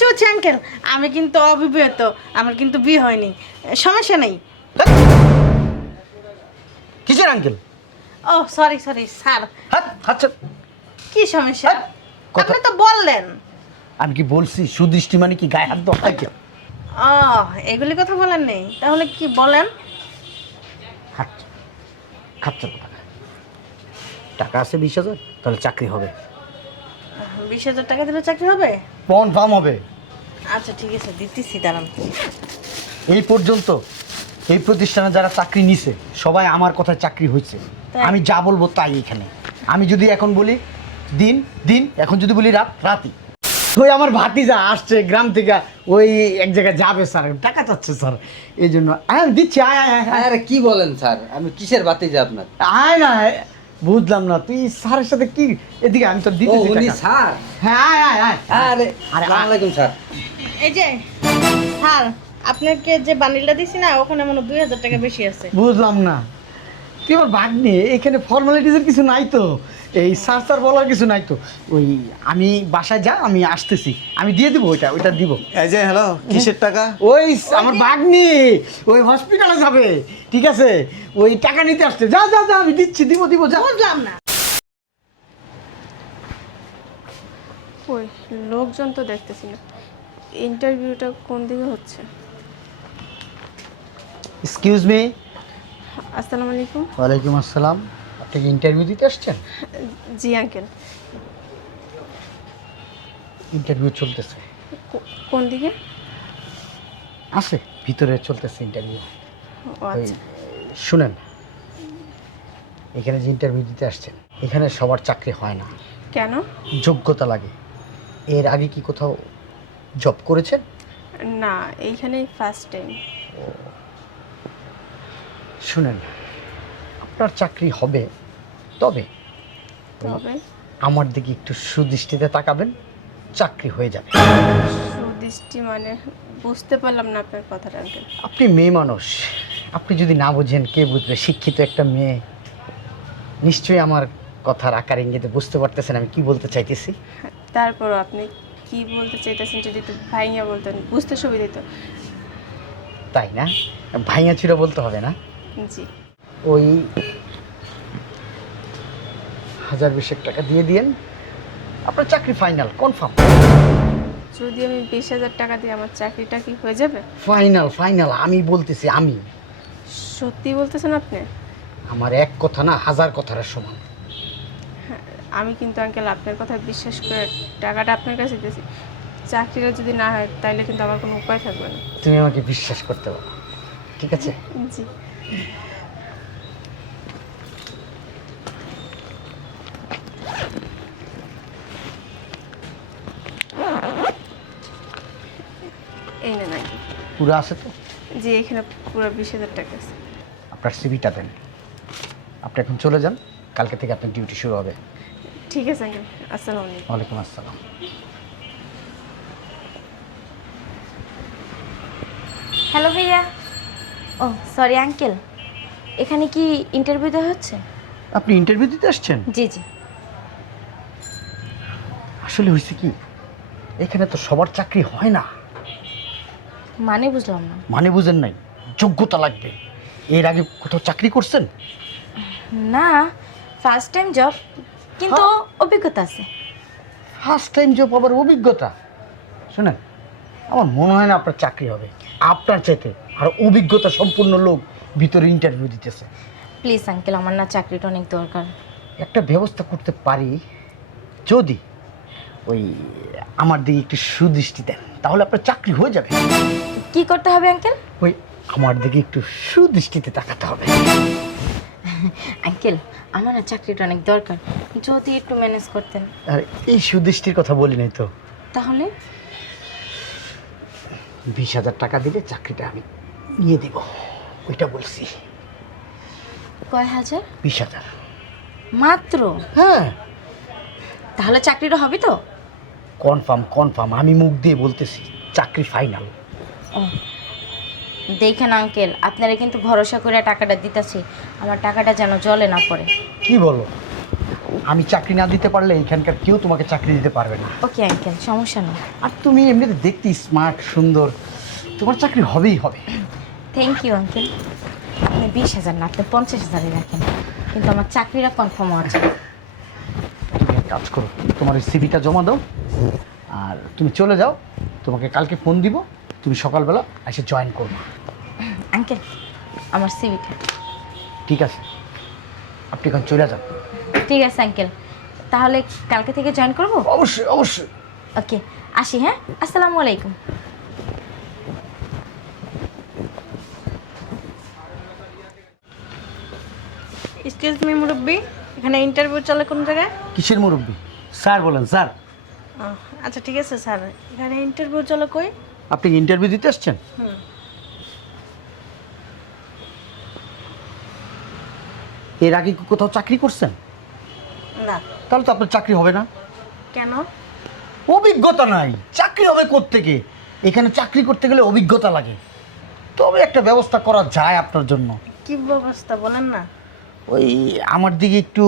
বুঝছি বুঝছি আঙ্কেল, আমি কিন্তু অবিবাহিত, আমার কিন্তু বিয়ে হয়নি, সমস্যা নেই। কিসের আঙ্কেল? ও সরি সরি স্যার। হাত হাত কি সমস্যা? কথা- আপনি তো বললেন। আমি কি বলছি সুদৃষ্টি মানে কি গায়ে হাত দেওয়া আঙ্কেল? ও এগুলি কথা বলেন নেই, তাহলে কি বলেন? হাত খাচ্ছর কথা। টাকা আছে 20,000, তাহলে চাকরি হবে, 20,000 টাকা দিলে চাকরি হবে? কনফার্ম হবে। আচ্ছা ঠিক আছে, দিতেছি, দাঁড়ান। এই পর্যন্ত এই প্রতিষ্ঠানে যারা চাকরি নিছে সবাই আমার কথায় চাকরি হয়েছে। তাই? আমি যা বলবো তাই এখানে। আমি যদি এখন বলি দিন দিন, এখন যদি বলি রাত রাতই। ওই আমার ভাতিজা আসছে গ্রাম থেকে, ওই এক জায়গায় যাবে স্যার, টাকা চাচ্ছে স্যার, এই জন্য দিচ্ছি। আয় আয় আয় আয়। আরে কি বলেন স্যার, আমি কিসের বাতিজা আপনার? আয় না, বুঝলাম না তুই স্যারের সাথে কি, এদিকে আমি তো ও দিতেছি উনি টাকা। স্যার? হ্যাঁ আয় আয় আয়। আরে আরে, আসসালামু আলাইকুম স্যার। এই যে স্যার, আপনাকে যে বান্ডিলটা দিছি না, ওখানে মনে হয় 2,000 টাকা বেশি আছে। বুঝলাম না, তুই আমার ভাগ নিয়ে এখানে ফর্মালিটিসের কিছু নাই তো, এই স্যার স্যার বলার কিছু নাই তো। ওই আমি বাসায় যা, আমি আসতেছি, আমি দিয়ে দিব, ওইটা দিব। এই যে হ্যালো, কিসের টাকা? ওই আমার ভাগ্নি ওই হসপিটালে যাবে, ঠিক আছে, ওই টাকা নিতে আসছে, যা যা যা, আমি দিচ্ছি, দিব দিব, যা। বুঝলাম না। ওই লোকজন তো দেখতেছি না, ইন্টারভিউটা কোন দিকে হচ্ছে? Excuse me. আসসালামু আলাইকুম। ওয়ালাইকুম আসসালাম। আপনি কি ইন্টারভিউ দিতে আসছেন? জি আঙ্কেল। ইন্টারভিউ চলতেছে। কোন দিকে? আছে ভিতরে চলতেছে ইন্টারভিউ। ও আচ্ছা। শুনেন, এখানে যে ইন্টারভিউ দিতে আসছেন, এখানে সবার চাকরি হয় না, কেন? যোগ্যতা লাগে। এর আগে কি কোথাও জব করেছেন? না, এইখানেই ফার্স্ট টাইম। শুনেন, আপনার চাকরি হবে, তবে তবে আমার দিকে একটু সুদৃষ্টিতে তাকাবেন, চাকরি হয়ে যাবে। সুদৃষ্টি মানে বুঝতে পারলাম না আপনার কথাটা আঙ্কেল। আপনি মেয়ে মানুষ, আপনি যদি না বুঝেন কে বুঝবে? শিক্ষিত একটা মেয়ে, নিশ্চয়ই আমার কথার আকার ইঙ্গিতে বুঝতে পারতেছেন আমি কি বলতে চাইতেছি। তারপরও আপনি কি বলতে চাইতেছেন যদি একটু ভাইয়া বলতেন, বুঝতে সুবিধা হতো। তাই না? ভাইয়া ছিল বলতে হবে না? জি। ওই 1,020 টাকা দিয়ে দিয়েন, আপনার চাকরি ফাইনাল, কনফার্ম। যদি আমি 20,000 টাকা দিয়ে আমার চাকরিটা কি হয়ে যাবে? ফাইনাল ফাইনাল, আমি বলতেছি, আমি। সত্যি বলতেছেন আপনি? আমার এক কথা না, 1000 কথার সমান। আমি কিন্তু আঙ্কেল আপনার কথা বিশ্বাস করে টাকাটা আপনার কাছে দিয়েছি। চাকরিটা যদি না হয় তাইলে কিন্তু আমার কোনো উপায় থাকবে না। তুমি আমাকে বিশ্বাস করতে পারো, ঠিক আছে? জি। এই না নাকি? পুরো আছে তো? জি, এখানে পুরো 20,000 টাকা আছে। আপনার সিভিটা দেন, আপনি এখন চলে যান, কালকে থেকে আপনার ডিউটি শুরু হবে। ঠিক আছে আঙ্কেল, আসসালামু আলাইকুম। ওয়ালাইকুম আসসালাম। হ্যালো ভাইয়া। ও সরি আঙ্কেল, এখানে কি ইন্টারভিউ দেওয়া হচ্ছে? আপনি ইন্টারভিউ দিতে আসছেন? জি জি। আসলে হয়েছে কি, এখানে তো সবার চাকরি হয় না। মানে বুঝলাম না। মানে বুঝেন নাই, যোগ্যতা লাগবে। এর আগে কোথাও চাকরি করছেন? না, ফার্স্ট টাইম জব, কিন্তু অভিজ্ঞতা আছে। ফার্স্ট টাইম জব, আবার অভিজ্ঞতা? শোনেন, আমার মনে হয় না আপনার চাকরি হবে। আপনার চাইতে আর অভিজ্ঞতা সম্পূর্ণ লোক ভিতরে ইন্টারভিউ দিতেছে। প্লিজ আঙ্কেল, আমার না চাকরিটা অনেক দরকার। একটা ব্যবস্থা করতে পারি, যদি ওই আমার দিকে একটু সুদৃষ্টি দেন, তাহলে আপনার চাকরি হয়ে যাবে। কি করতে হবে আঙ্কেল? ওই আমার দিকে একটু সুদৃষ্টিতে তাকাতে হবে। আঙ্কেল, আমার না চাকরিটা অনেক দরকার, যদি একটু ম্যানেজ করতেন। আর এই সুদৃষ্টির কথা বলি নাই তো। তাহলে 20,000 টাকা দিলে চাকরিটা আমি নিয়ে দিব, ওইটা বলছি। কয় হাজার? 20,000। মাত্র? হ্যাঁ, তাহলে চাকরিটা হবে তো? কনফার্ম কনফার্ম, আমি মুখ দিয়ে বলতেছি, চাকরি ফাইনাল। ও দেখেন আঙ্কেল, আপনারা কিন্তু ভরসা করে টাকাটা দিতেছি, আমার টাকাটা যেন জলে না পড়ে। কি বলো? আমি চাকরি না দিতে পারলে এখানকার কেউ তোমাকে চাকরি দিতে পারবে না। ওকে আঙ্কেল, সমস্যা নেই। আর তুমি এমনিতে দেখতে স্মার্ট, সুন্দর, তোমার চাকরি হবেই হবে। Thank you uncle. আপনি 20,000 না, আপনি 50,000-ই রাখেন, কিন্তু আমার চাকরিটা কনফার্ম হওয়া চাই। তুমি এক কাজ করো, তোমার ওই সিভিটা জমা দাও আর তুমি চলে যাও। তোমাকে কালকে ফোন দিব, তুমি সকালবেলা এসে জয়েন করবে। আঙ্কেল, আমার সিভিটা। ঠিক আছে, আপনি এখন চলে যান। ঠিক আছে আঙ্কেল, তাহলে কালকে থেকে জয়েন করব? অবশ্যই অবশ্যই। ওকে, আসি। হ্যাঁ, আসসালামু আলাইকুম। এক্সকিউজ মি মুরব্বি, এখানে ইন্টারভিউ চলে কোন জায়গায়? কিসের মুরব্বী? স্যার বলেন স্যার। আচ্ছা ঠিক আছে স্যার, এখানে ইন্টারভিউ চলে কই? আপনি ইন্টারভিউ দিতে আসছেন? হুম। এর আগে কি কোথাও চাকরি করছেন? না। তাহলে তো আপনার চাকরি হবে না। কেন? অভিজ্ঞতা নাই, চাকরি হবে কোত্থেকে? এখানে চাকরি করতে গেলে অভিজ্ঞতা লাগে। তবে একটা ব্যবস্থা করা যায় আপনার জন্য। কি ব্যবস্থা বলেন না? ওই আমার দিকে একটু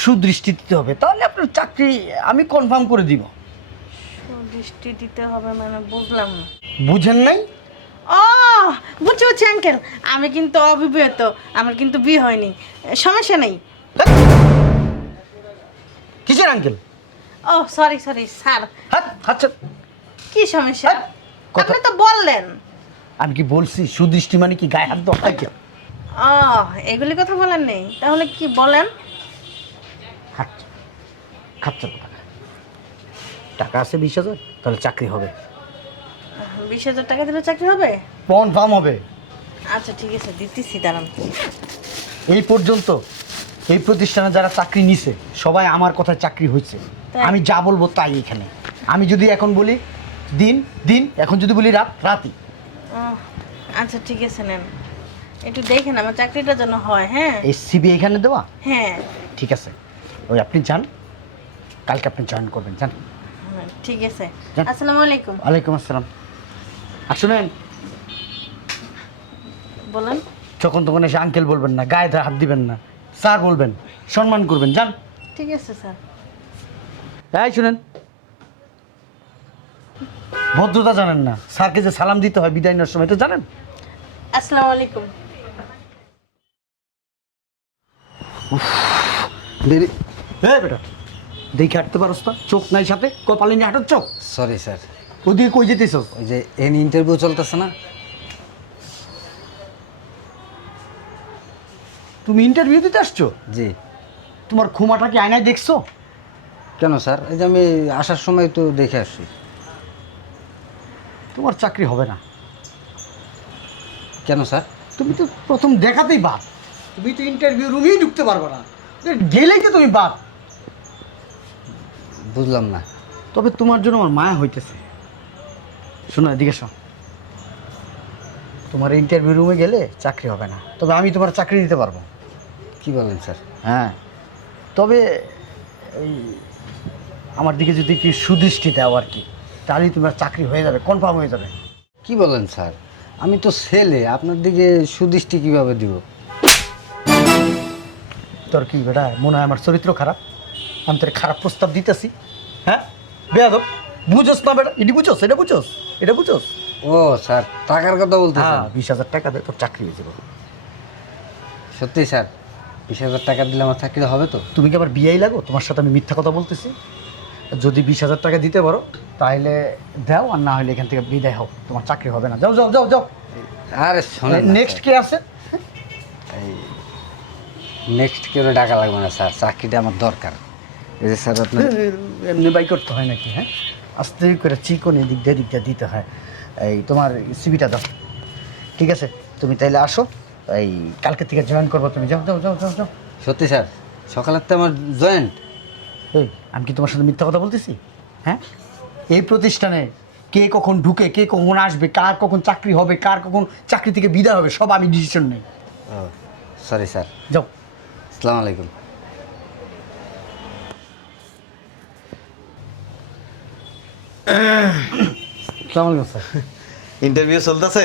সুদৃষ্টি দিতে হবে, তাহলে আপনার চাকরি আমি কনফার্ম করে দিব। দৃষ্টি দিতে হবে মানে বুঝলাম না। বুঝেন নাই? ও বুঝছি বুঝছি আঙ্কেল, আমি কিন্তু অবিবাহিত, আমার কিন্তু বিয়ে হয়নি, সমস্যা নেই। কিসের আঙ্কেল? ও সরি সরি স্যার। আচ্ছা, কি সমস্যা? হ্যাঁ, কথা- আপনি তো বললেন। আমি কি বলছি সুদৃষ্টি মানে কি গায়ে হাত দেওয়া হয় কি? ও এগুলি কথা বলেন নেই, তাহলে কি বলেন? খাচ্ছ টাকা আছে 20,000, তাহলে চাকরি হবে। 20,000 টাকা দিলে চাকরি হবে? কনফার্ম হবে। আচ্ছা ঠিক আছে, দিতেছি, দাঁড়ান। এই পর্যন্ত এই প্রতিষ্ঠানে যারা চাকরি নিছে সবাই আমার কথায় চাকরি হয়েছে। তাই? আমি যা বলবো তাই এখানে। আমি যদি এখন বলি দিন দিন, এখন যদি বলি রাত রাতই। ও আচ্ছা ঠিক আছে, নেন একটু দেখেন আমার চাকরিটা যেন হয়। হ্যাঁ এই সিবি এখানে দেওয়া? হ্যাঁ ঠিক আছে, ওই আপনি যান, কালকে আপনি জয়েন করবেন, যান। হ্যাঁ, ঠিক আছে। যান। আসসালামু আলাইকুম। ওয়ালাইকুম আসসালাম। আর শুনেন, বলেন। যখন তখন এসে আঙ্কেল বলবেন না, গায়ে হাত দিবেন না, স্যার বলবেন, সম্মান করবেন, যান। ঠিক আছে স্যার। এই শুনেন, ভদ্রতা জানেন না, স্যারকে যে সালাম দিতে হয় বিদায় নেওয়ার সময়, এটা জানেন? আসসালামু আলাইকুম। দেরি বেটা, দেখে হাঁটতে পারস না? চোখ নাই সাথে, কপালে নিয়ে হাঁটার চোখ। সরি স্যার, ওদিকে কই যেতেছ? ওই যে এন ইন্টারভিউ চলতেছে না। তুমি ইন্টারভিউ দিতে আসছো? জি। তোমার ক্ষমাটা কি আয়নায় দেখছো? কেন স্যার? এই যে আমি আসার সময় তো দেখে আসছি। তোমার চাকরি হবে না। কেন স্যার? তুমি তো প্রথম দেখাতেই বাদ, তুমি তো ইন্টারভিউ রুমেই ঢুকতে পারবে না, গেলেই তো তুমি বাদ। বুঝলাম না। তবে তোমার জন্য আমার মায়া হইতেছে। শোনো এদিকে শোন, তোমার ইন্টারভিউ রুমে গেলে চাকরি হবে না, তবে আমি তোমার চাকরি দিতে পারবো। কি বলেন স্যার? হ্যাঁ, তবে এই আমার দিকে যদি কি সুদৃষ্টি দাও আর কি, তাহলেই তোমার চাকরি হয়ে যাবে, কনফার্ম হয়ে যাবে। কি বলেন স্যার? আমি তো ছেলে, আপনার দিকে সুদৃষ্টি কিভাবে দিব? তোর কি বেটা মনে হয় আমার চরিত্র খারাপ? আমি তোর খারাপ প্রস্তাব দিতেছি? হ্যাঁ বেয়াদব, বুঝোস না বেটা? এটি বুঝোস, এটা বুঝোস, এটা বুঝোস? ও স্যার, টাকার কথা বলতেছেন? হ্যাঁ, 20,000 টাকা দে, তোর চাকরি হয়ে যাবে। সত্যি স্যার? 20,000 টাকা দিলে আমার চাকরি হবে তো? তুমি কি আবার বিয়েই লাগো? তোমার সাথে আমি মিথ্যা কথা বলতেছি? যদি 20,000 টাকা দিতে পারো তাহলে দাও, আর না হলে এখান থেকে বিদায় হও, তোমার চাকরি হবে না। যাও যাও যাও যাও। আরে শোনেন, নেক্সট কে আছে? নেক্সট কেউ টাকা লাগবে না স্যার, চাকরিটা আমার দরকার। এই যে স্যার আপনার এমনি বাই করতে হয় নাকি? হ্যাঁ, আস্তে করে চিকন এদিক দিয়ে দিতে হয়। এই তোমার সিবিটা দাও। ঠিক আছে, তুমি তাইলে আসো, এই কালকে থেকে জয়েন করবো। তুমি যাও যাও যাও যাও যাও। সত্যি স্যার? সকালের তো আমার জয়েন্ট। এই আমি কি তোমার সাথে মিথ্যা কথা বলতেছি? হ্যাঁ, এই প্রতিষ্ঠানে কে কখন ঢুকে, কে কখন আসবে, কার কখন চাকরি হবে, কার কখন চাকরি থেকে বিদায় হবে, সব আমি ডিসিশন নেই। ও সরি স্যার। যাও। আসসালামু আলাইকুম। আসসালামু আলাইকুম স্যার। ইন্টারভিউ চলতেছে?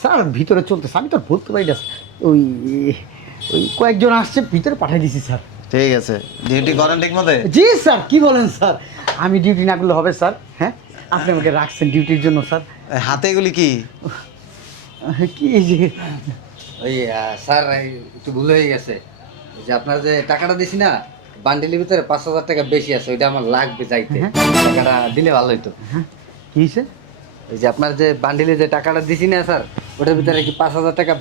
স্যার ভিতরে চলতেছে, আমি তো আর বলতে পারি না। ওই ওই কয়েকজন আসছে, ভিতরে পাঠিয়ে দিছি স্যার। ঠিক আছে, ডিউটি করেন ঠিক মতো? জি স্যার, কি বলেন স্যার, আমি ডিউটি না করলে হবে স্যার? হ্যাঁ, আপনি আমাকে রাখছেন ডিউটির জন্য স্যার। হাতে এগুলি কি? কি এই যে ওই স্যার একটু ভুল হয়ে গেছে। ওই যে আপনার যে টাকাটা দিছি না, বান্ডিলের ভিতরে 5,000 টাকা বেশি আছে, ওইটা আমার লাগবে যাইতে। টাকাটা দিলে ভালো হইতো। কি হয়েছে? ওই যে আপনার যে বান্ডিলে যে টাকাটা দিছি না স্যার, ওটার ভিতরে কি 5,000 টাকা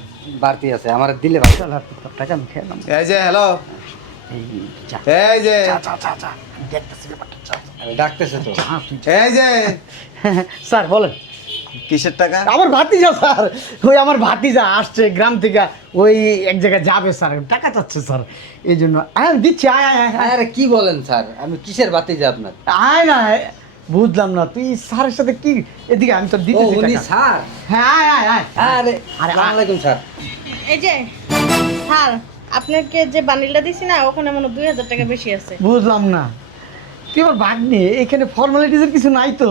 বাড়তি আছে, আমার দিলে ভালো। চল, আর তোর টাকা আমি খেলাম। এই যে হ্যালো, এই যা এই যে যা যা যা, দেখতেছি ব্যাপারটা, যা। আমি ডাকতেছে তো। যা তুই যা। এই যে স্যার বলেন। কিসের টাকা? আমার ভাতিজা স্যার, ওই আমার ভাতিজা আসছে গ্রাম থেকে, ওই এক জায়গায় যাবে স্যার, টাকা চাচ্ছে স্যার, এই জন্য দিচ্ছি। আয় আয় আয় আরে কি বলেন স্যার, আমি কিসের বাতি যে আপনার? আয় না, বুঝলাম না তুই স্যারের সাথে কি, এদিকে আমি তো ও দিতেছি উনি টাকা। স্যার? হ্যাঁ আয় আয় আয়। আরে আরে, আসসালামু আলাইকুম স্যার। এই যে স্যার, আপনাকে যে বান্ডিলটা দিছি না, ওখানে মনে 2,000 টাকা বেশি আছে। বুঝলাম না, তুই আমার ভাগ নিয়ে এখানে ফর্মালিটিসের কিছু নাই তো,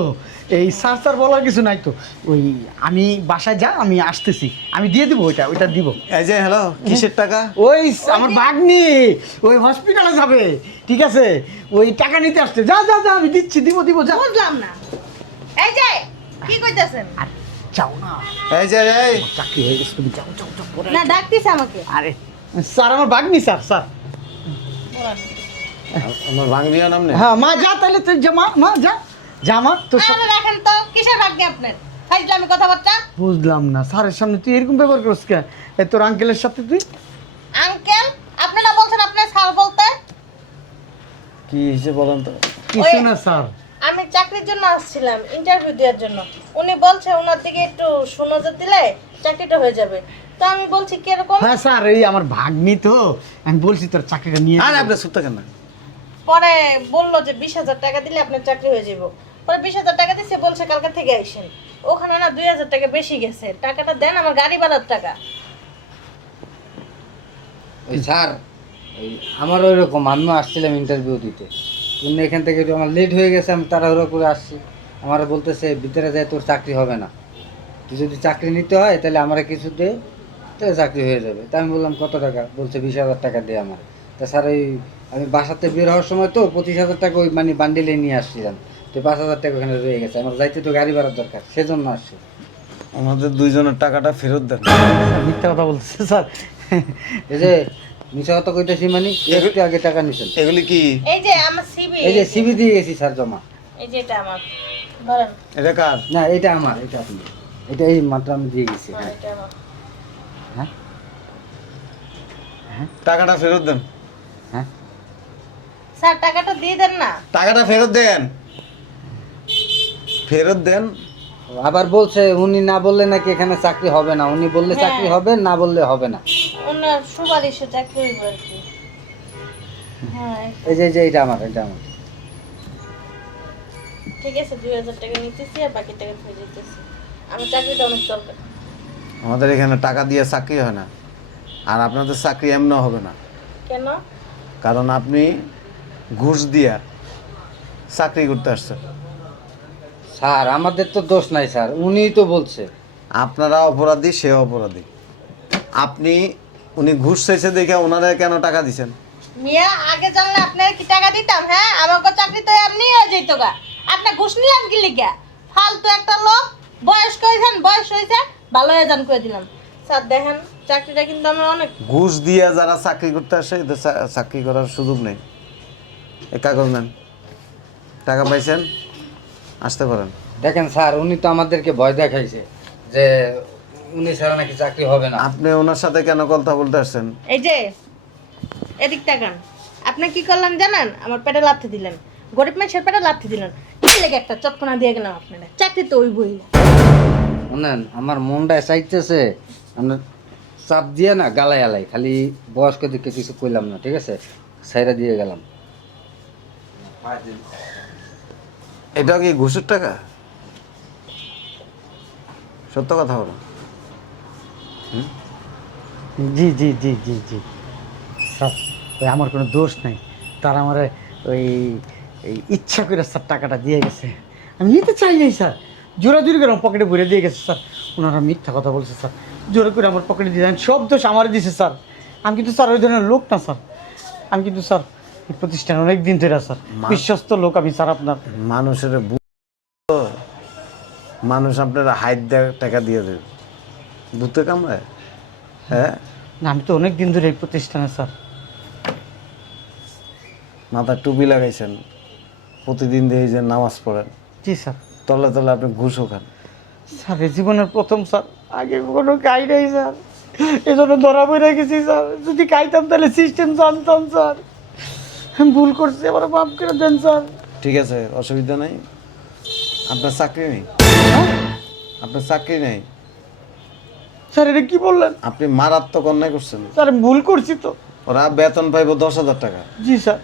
এই স্যার স্যার বলার কিছু নাই তো। ওই আমি বাসায় যা, আমি আসতেছি, আমি দিয়ে দিব, ওইটা দিব। এই যে হ্যালো, কিসের টাকা? ওই আমার ভাগ্নি ওই হসপিটালে যাবে, ঠিক আছে, ওই টাকা নিতে আসছে, যা যা যা, আমি দিচ্ছি, দিব দিব, যা। বুঝলাম না, এই যে কি কইতাছেন? আর যাও না, এই যে এই চাকরি হয়ে গেছে, তুমি যাও যাও যাও পরে। না, ডাকতিছে আমাকে। আরে স্যার, আমার ভাগ্নি স্যার, স্যার। আমার ভাঙবিও নাম নেই। হ্যাঁ মা, যা তাহলে, তুই যা মা, মা যা, যা মা তোর সব- আরে রাখেন তো, কিসের ভাগ্যে আপনার? ফাইজলামি কথাবার্তা। বুঝলাম না, স্যারের সামনে তুই এরকম ব্যবহার করিস কে? তোর আঙ্কেলের সাথে তুই আঙ্কেল, আপনি না বলছেন আপনার স্যার বলতে? কি হিসেবে বলেন তো? কিছু না স্যার। আমি চাকরির জন্য আসছিলাম, ইন্টারভিউ দেওয়ার জন্য। উনি বলছে ওনার দিকে একটু সুনজর দিলে চাকরিটা হয়ে যাবে। তো আমি বলছি কিরকম? হ্যাঁ স্যার, এই আমার ভাগ্নি তো, আমি বলছি তোর চাকরিটা নিয়ে আরে নিবি। আপনি সুত্তা কেন? পরে বললো যে 20,000 টাকা দিলে আপনার চাকরি হয়ে যাবে। পরে 20,000 টাকা দিচ্ছে, বলছে কালকে থেকে আইসেন। ওখানে না 2,000 টাকা বেশি গেছে। টাকাটা দেন, আমার গাড়ি ভাড়ার টাকা। ওই স্যার, ওই আমার ওই রকম, আমিও আসছিলাম ইন্টারভিউ দিতে, কিন্তু এখান থেকে একটু আমার লেট হয়ে গেছে, আমি তাড়াহুড়ো করে আসছি। আমার বলতেছে ভিতরে যায় তোর চাকরি হবে না, তুই যদি চাকরি নিতে হয় তাহলে আমার কিছু দে, তাহলে চাকরি হয়ে যাবে। তা আমি বললাম কত টাকা? বলছে 20,000 টাকা দে আমার। তা স্যার, ওই আমি বাসাতে বের হওয়ার সময় তো 25,000 টাকা ওই মানে বান্ডিলে নিয়ে আসছিলাম, তো 5,000 টাকা ওখানে রয়ে গেছে। আমার যাইতে তো গাড়ি ভাড়ার দরকার, সেজন্য আসছি। আমাদের দুইজনের টাকাটা ফেরত দেন। মিথ্যা কথা বলতেছে স্যার। এই যে মিশা কথা কইতেছি, মানে একটু আগে টাকা নিছেন। এগুলি কি? এই যে আমার সিবি, এই যে সিবি দিয়ে গেছি স্যার জমা। এই যে এটা আমার, ধরেন। এটা কার? না এটা আমার, এটা আপনি, এটা এই মাত্র আমি দিয়ে গেছি। হ্যাঁ, হ্যাঁ এটা আমার। টাকাটা ফেরত দেন। হ্যাঁ স্যার, টাকাটা দিয়ে দেন না। টাকাটা ফেরত দেন, ফেরত দেন। আবার বলছে উনি না বললে নাকি এখানে চাকরি হবে না, উনি বললে হ্যাঁ। চাকরি হবে, না বললে হবে না। ওনার সুপারিশে চাকরি হইব আর কি। হ্যাঁ, এই যে এটা আমার, এটা আমার। ঠিক আছে, 2,000 টাকা নিতেছি আর বাকি টাকা ফেরত দিতেছি। আমি চাকরিটা অনেক দরকার। আমাদের এখানে টাকা দিয়ে চাকরি হয় না, আর আপনাদের চাকরি এমনও হবে না, কেন? কারণ আপনি ঘুষ দিয়া চাকরি করতে আসছেন। স্যার আমাদের তো দোষ নাই স্যার, উনিই তো বলছে। আপনারা অপরাধী, সে অপরাধী। আপনি, উনি ঘুষ চাইছে দেখে ওনারা কেন টাকা দিছেন? মিয়া, আগে জানলে আপনার কি টাকা দিতাম? হ্যাঁ, আমাকে চাকরি তো এমনি হয়ে যেত গা। আপনি ঘুষ নিলেন কি লিগা? ফালতু একটা লোক, বয়স্ক হয়েছেন, বয়স হয়েছে, ভালো হয়ে যান করে দিলাম। স্যার দেখেন, চাকরিটা কিন্তু আমার অনেক। ঘুষ দিয়ে যারা চাকরি করতে আসে এদের চাকরি করার সুযোগ নেই। এ কাগজ নেন, টাকা পাইছেন, আসতে পারেন। দেখেন স্যার, উনি তো আমাদেরকে ভয় দেখাইছে যে উনি ছাড়া নাকি চাকরি হবে না। আপনি ওনার সাথে কেন কথা বলতে আসছেন? এই যে এদিক তাকান, আপনি কি করলেন জানেন? আমার পেটে লাথি দিলেন, গরিব মানুষের পেটে লাথি দিলেন। কি লেগে একটা চটকনা দিয়ে গেলাম আপনারা? চাকরি তো ওই বই। শুনেন, আমার মনটা চাইতেছে আমরা চাপ দিয়ে না গালাই আলাই, খালি বয়স্কদেরকে কিছু কইলাম না, ঠিক আছে, সাইরা দিয়ে গেলাম। এটা কি ঘুষের টাকা? সত্য কথা বলো। জি জি জি জি জি স্যার, ওই আমার কোনো দোষ নাই, তার আমার ওই এই ইচ্ছা করে স্যার টাকাটা দিয়ে গেছে, আমি নিতে চাই নাই স্যার, জোরাজুরি করে আমার পকেটে ভরে দিয়ে গেছে স্যার। ওনারা মিথ্যা কথা বলছে স্যার, জোরে করে আমার পকেটে দিয়ে দেন, সব দোষ আমার দিছে স্যার। আমি কিন্তু স্যার ওই ধরনের লোক না স্যার, আমি কিন্তু স্যার এই প্রতিষ্ঠান অনেক দিন ধরে স্যার বিশ্বস্ত লোক আমি স্যার আপনার। মানুষের মানুষ আপনারা হাইট দেয় টাকা দিয়ে দেবে, ভূতে কামড়ায়? হ্যাঁ, না আমি তো অনেক দিন ধরে এই প্রতিষ্ঠানে স্যার। মাথায় টুপি লাগাইছেন, প্রতিদিন দিয়ে যে নামাজ পড়েন, জি স্যার। তলে তলে আপনি ঘুষও খান। স্যার এই জীবনের প্রথম স্যার, আগে কোনো খাই নাই স্যার, এই জন্য ধরা পড়ে গেছি স্যার। যদি খাইতাম তাহলে সিস্টেম জানতাম স্যার। আমি ভুল করছি, আমার মাফ করে দেন স্যার। ঠিক আছে, অসুবিধা নেই। আপনার চাকরি নেই, আপনার চাকরি নেই। স্যার এটা কি বললেন? আপনি মারাত্মক অন্যায় করছেন। স্যার আমি ভুল করছি তো। ওরা বেতন পাইব 10,000 টাকা, জি স্যার।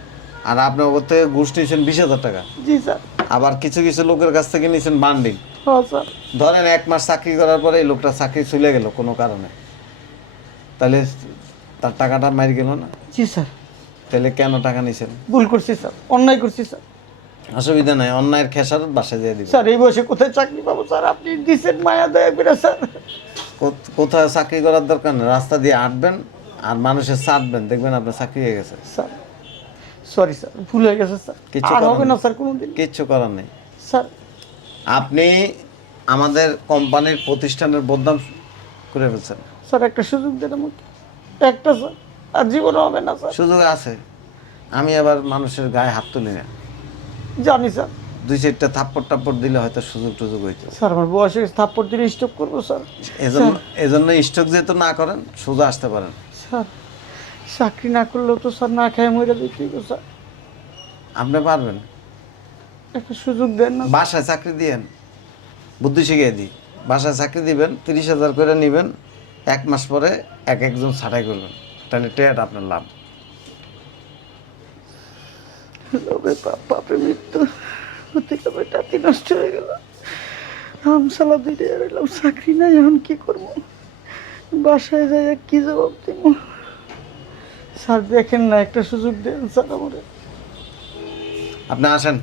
আর আপনি ওর থেকে ঘুষ নিয়েছেন 20,000 টাকা। জি স্যার। আবার কিছু কিছু লোকের কাছ থেকে নিয়েছেন বান্ডিং। হ্যাঁ স্যার। ধরেন 1 মাস চাকরি করার পরে এই লোকটা চাকরি চলে গেল কোনো কারণে, তাহলে তার টাকাটা মারি গেল না? জি স্যার। তাহলে কেন টাকা নিয়েছেন? ভুল করছি স্যার, অন্যায় করছি স্যার। অসুবিধা নাই, অন্যায়ের খেসারত বাসায় দিয়ে দিবেন। স্যার এই বয়সে কোথায় চাকরি পাবো স্যার? আপনি দিচ্ছেন মায়া দয়া করে স্যার। কোথাও চাকরি করার দরকার নেই, রাস্তা দিয়ে হাঁটবেন আর মানুষের চাটবেন, দেখবেন আপনার চাকরি হয়ে গেছে। স্যার সরি স্যার, ভুল হয়ে গেছে স্যার, কিচ্ছু আর করার হবে না নেই। স্যার কোনোদিন। কিচ্ছু করার নেই। স্যার আপনি আমাদের কোম্পানির প্রতিষ্ঠানের বদনাম করে ফেলছেন। স্যার একটা সুযোগ দেন আমাকে, একটা স্যার, আর জীবনে হবে না স্যার। সুযোগ আছে, আমি আবার মানুষের গায়ে হাত তুলি না। জানি স্যার। 2-4টা থাপ্পড় টাপ্পড় দিলে হয়তো সুযোগ টুযোগ হইতো। স্যার আমার বয়সে থাপ্পড় দিলে স্টপ করবো স্যার। এজন্য স্টক যেহেতু না করেন, সোজা আসতে পারেন। স্যার চাকরি না করলেও তো স্যার না খায় মরে দিতে স্যার। আপনি পারবেন। একটা সুযোগ দেন না। বাসায় চাকরি দিয়েন, বুদ্ধি শিখিয়ে দিই। বাসায় চাকরি দিবেন, 30,000 করে নেবেন, 1 মাস পরে একজন ছাঁটাই করবেন, তাহলে টেয়াটা আপনার লাভ। লোভে পাপ, পাপে মৃত্যু, হতে গেলে টাতি নষ্ট হয়ে গেল। আমসালা দিতে এলাম, চাকরি নাই, এখন কি করবো? বাসায় যাই কি জবাব দেব? স্যার দেখেন না, একটা সুযোগ দেন স্যার আমার। আপনি আসেন।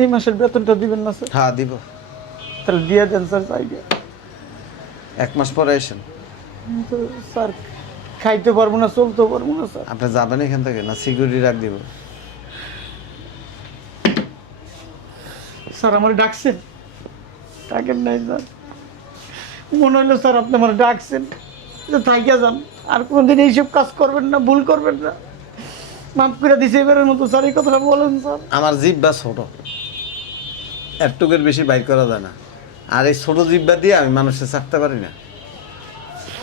এই মাসের বেতনটা দিবেন না স্যার? হ্যাঁ দিব। তাহলে দিয়ে দেন স্যার, চাই দিয়ে। 1 মাস পরে আসেন। তো স্যার খাইতে পারবো না, চলতেও পারবো না স্যার। আপনি যাবেন এখান থেকে না সিকিউরিটি রাখ দিব? স্যার আমার ডাকছেন? ডাকেন নাই স্যার, মনে হইলো স্যার আপনি আমার ডাকছেন যে থাইকা যান, আর কোনোদিন এইসব কাজ করবেন না, ভুল করবেন না, মাফ করে দিছে এবারের মতো স্যার। এই কথাটা বলেন স্যার। আমার জিব্বা ছোট, একটুকের বেশি বাইর করা যায় না, আর এই ছোট জিব্বা দিয়ে আমি মানুষের চাকতে পারি না।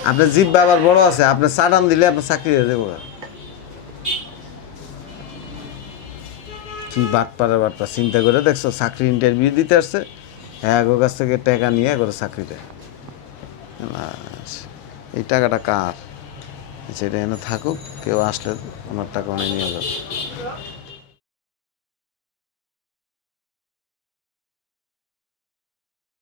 আপনার জিব্বা আবার বড় আছে, আপনি চাটান দিলে আপনার চাকরি হয়ে যাবো। কি বাটপার চিন্তা করে দেখছো, চাকরি ইন্টারভিউ দিতে আসছে, হ্যাঁ ওর কাছ থেকে টাকা নিয়ে করে চাকরি দেয়। এই টাকাটা কার? সেটা এনে থাকুক, কেউ আসলে ওনার টাকা উনি নিয়ে যাবে।